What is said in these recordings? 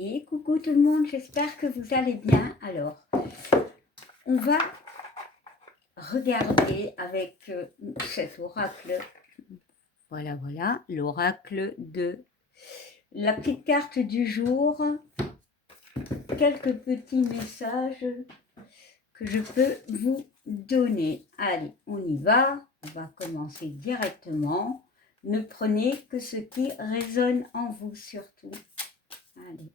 Et coucou tout le monde, j'espère que vous allez bien. Alors, on va regarder avec cet oracle, voilà, l'oracle de la petite carte du jour, quelques petits messages que je peux vous donner. Allez, on y va, on va commencer directement. Ne prenez que ce qui résonne en vous surtout. Allez.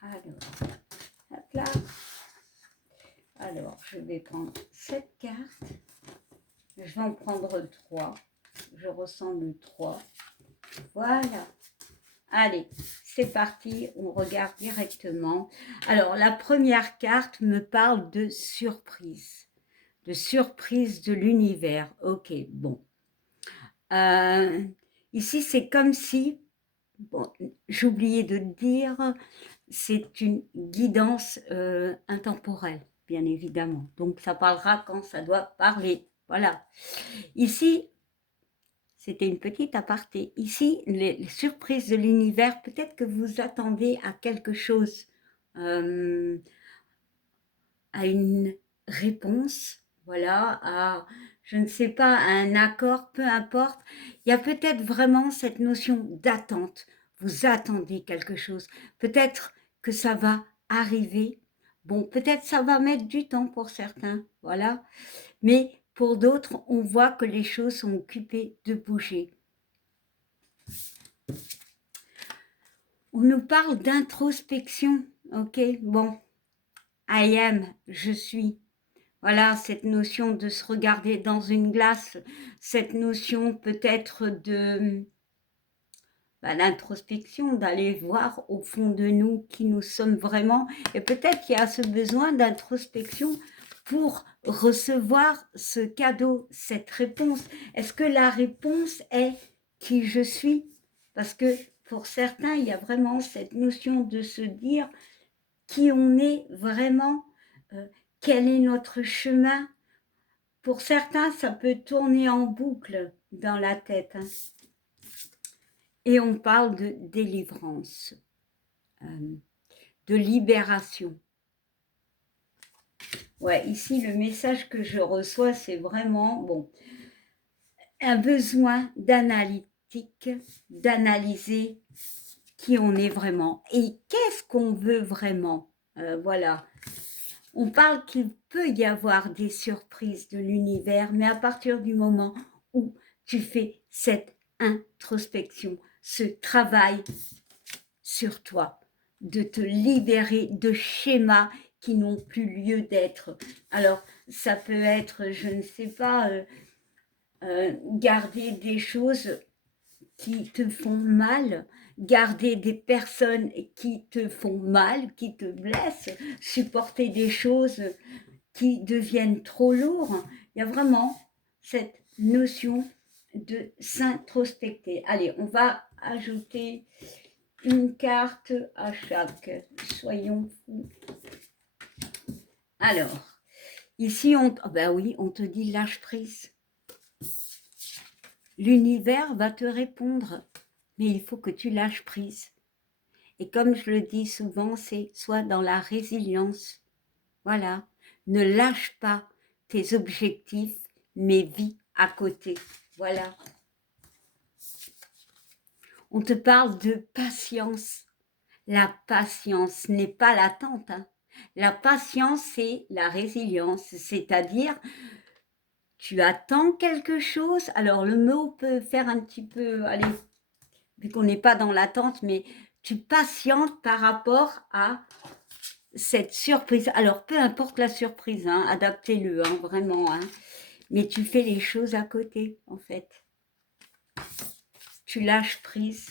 Alors, hop là. Alors, je vais prendre cette carte. Je vais en prendre 3. Je ressemble 3. Voilà. Allez, c'est parti. On regarde directement. Alors, la première carte me parle de surprise. De surprise de l'univers. Ok, bon. Ici, c'est comme si, bon, j'oubliais de dire, c'est une guidance intemporelle, bien évidemment. Donc, ça parlera quand ça doit parler. Voilà. Ici, c'était une petite aparté. Ici, les surprises de l'univers, peut-être que vous attendez à quelque chose, à une réponse, voilà, à, je ne sais pas, à un accord, peu importe. Il y a peut-être vraiment cette notion d'attente. Vous attendez quelque chose. Peut-être que ça va arriver. Bon, peut-être ça va mettre du temps pour certains, voilà. Mais pour d'autres, on voit que les choses sont occupées de bouger. On nous parle d'introspection, ok, bon, I am, je suis. Voilà, cette notion de se regarder dans une glace, cette notion peut-être de l'introspection, d'aller voir au fond de nous qui nous sommes vraiment. Et peut-être qu'il y a ce besoin d'introspection pour recevoir ce cadeau, cette réponse. Est-ce que la réponse est qui je suis? Parce que pour certains, il y a vraiment cette notion de se dire qui on est vraiment, quel est notre chemin. Pour certains, ça peut tourner en boucle dans la tête. Hein. Et on parle de délivrance, de libération. Ouais, ici, le message que je reçois, c'est vraiment, bon, un besoin d'analytique, d'analyser qui on est vraiment et qu'est-ce qu'on veut vraiment. Voilà. On parle qu'il peut y avoir des surprises de l'univers, mais à partir du moment où tu fais cette introspection, ce travail sur toi, de te libérer de schémas qui n'ont plus lieu d'être. Alors, ça peut être, je ne sais pas, garder des choses qui te font mal, garder des personnes qui te font mal, qui te blessent, supporter des choses qui deviennent trop lourds. Il y a vraiment cette notion de s'introspecter. Allez, on va ajouter une carte à chaque. Soyons fous. Alors, ici, oui, on te dit lâche prise. L'univers va te répondre, mais il faut que tu lâches prise. Et comme je le dis souvent, c'est soit dans la résilience. Voilà, ne lâche pas tes objectifs, mais vis à côté. Voilà. On te parle de patience. La patience n'est pas l'attente. Hein. La patience, c'est la résilience, c'est-à-dire tu attends quelque chose. Alors le mot peut faire un petit peu, allez, vu qu'on n'est pas dans l'attente, mais tu patientes par rapport à cette surprise. Alors peu importe la surprise, hein, adaptez-le, hein, vraiment. Hein, mais tu fais les choses à côté, en fait. Tu lâches prise.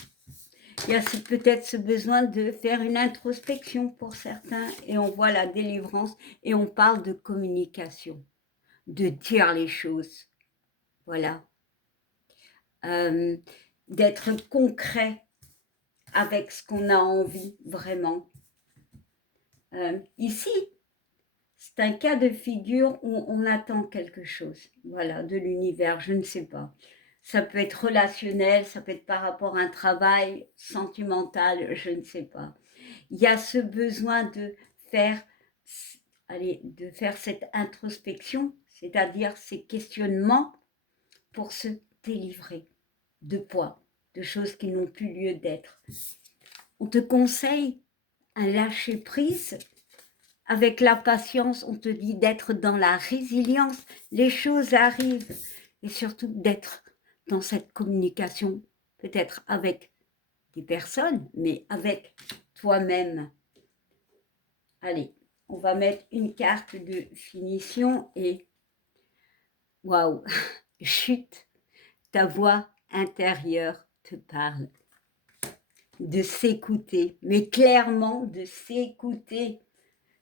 Il y a peut-être ce besoin de faire une introspection pour certains et on voit la délivrance et on parle de communication, de dire les choses. Voilà. D'être concret avec ce qu'on a envie vraiment. Ici, c'est un cas de figure où on attend quelque chose, voilà, de l'univers, je ne sais pas. Ça peut être relationnel, ça peut être par rapport à un travail sentimental, je ne sais pas. Il y a ce besoin de faire, allez, de faire cette introspection, c'est-à-dire ces questionnements pour se délivrer de poids, de choses qui n'ont plus lieu d'être. On te conseille un lâcher-prise. Avec la patience, on te dit d'être dans la résilience. Les choses arrivent. Et surtout d'être dans cette communication, peut-être avec des personnes, mais avec toi-même. Allez, on va mettre une carte de finition et waouh, chute, ta voix intérieure te parle. De s'écouter, mais clairement de s'écouter,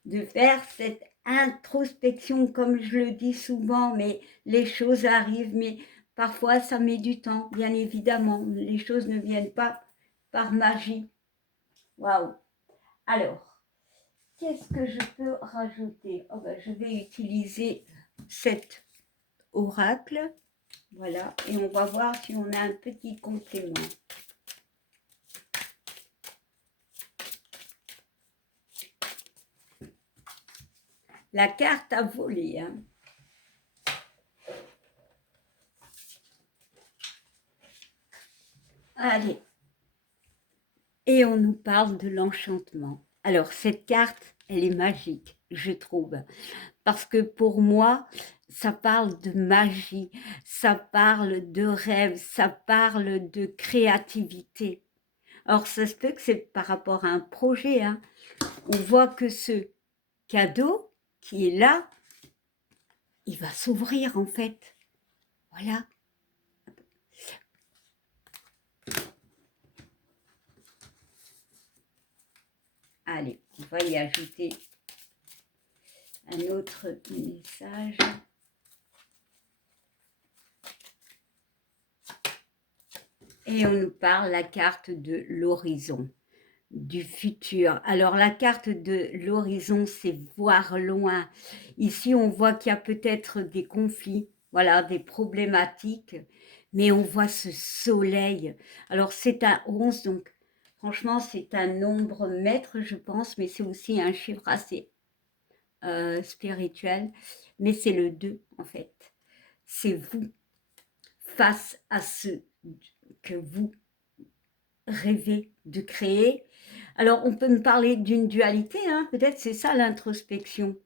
de faire cette introspection, comme je le dis souvent, mais les choses arrivent, mais parfois ça met du temps, bien évidemment. Les choses ne viennent pas par magie. Waouh! Alors, qu'est-ce que je peux rajouter? Oh ben, je vais utiliser cet oracle, voilà, et on va voir si on a un petit complément. La carte à voler, hein. Allez. Et on nous parle de l'enchantement. Alors, cette carte, elle est magique, je trouve. Parce que pour moi, ça parle de magie, ça parle de rêve, ça parle de créativité. Alors, ça se peut que c'est par rapport à un projet, hein. On voit que ce cadeau qui est là, il va s'ouvrir en fait. Voilà. Allez, on va y ajouter un autre message. Et on nous parle la carte de l'horizon, du futur. Alors la carte de l'horizon, c'est voir loin. Ici, on voit qu'il y a peut-être des conflits, voilà, des problématiques, mais on voit ce soleil. Alors c'est un 11, donc franchement, c'est un nombre maître, je pense, mais c'est aussi un chiffre assez spirituel. Mais c'est le 2, en fait. C'est vous, face à ce que vous rêvez de créer. Alors, on peut me parler d'une dualité, hein, peut-être c'est ça l'introspection,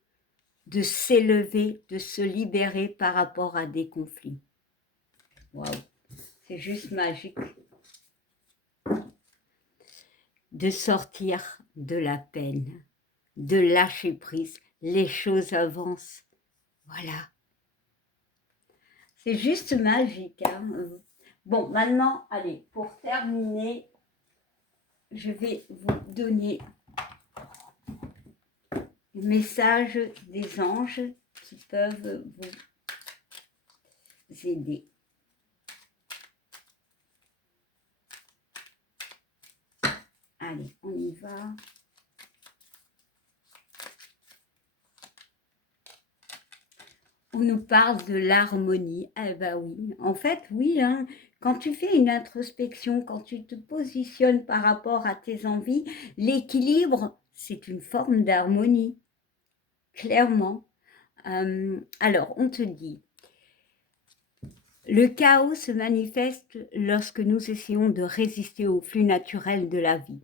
de s'élever, de se libérer par rapport à des conflits. Waouh, c'est juste magique. De sortir de la peine, de lâcher prise, les choses avancent. Voilà. C'est juste magique, hein. Bon, maintenant, allez, pour terminer, je vais vous donner le message des anges qui peuvent vous aider. Allez, on y va. On nous parle de l'harmonie. Eh ben oui, en fait, oui, hein, quand tu fais une introspection, quand tu te positionnes par rapport à tes envies, l'équilibre, c'est une forme d'harmonie, clairement. Alors, on te dit, le chaos se manifeste lorsque nous essayons de résister au flux naturel de la vie.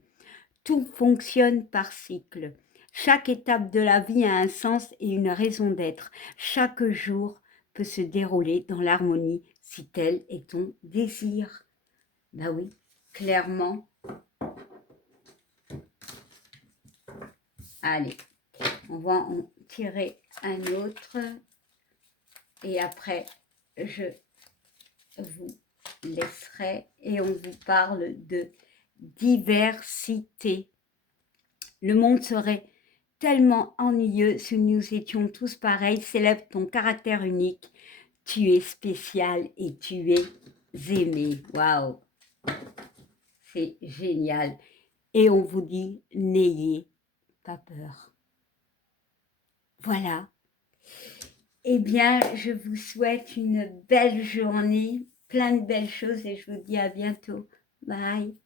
Tout fonctionne par cycle. Chaque étape de la vie a un sens et une raison d'être. Chaque jour peut se dérouler dans l'harmonie si tel est ton désir. Ben oui, clairement. Allez, on va en tirer un autre. Et après, je vous laisserai et on vous parle de diversité. Le monde serait tellement ennuyeux si nous étions tous pareils. Célèbre ton caractère unique. Tu es spécial et tu es aimé. Waouh, c'est génial. Et on vous dit, n'ayez pas peur. Voilà. Eh bien, je vous souhaite une belle journée plein de belles choses et je vous dis à bientôt. Bye.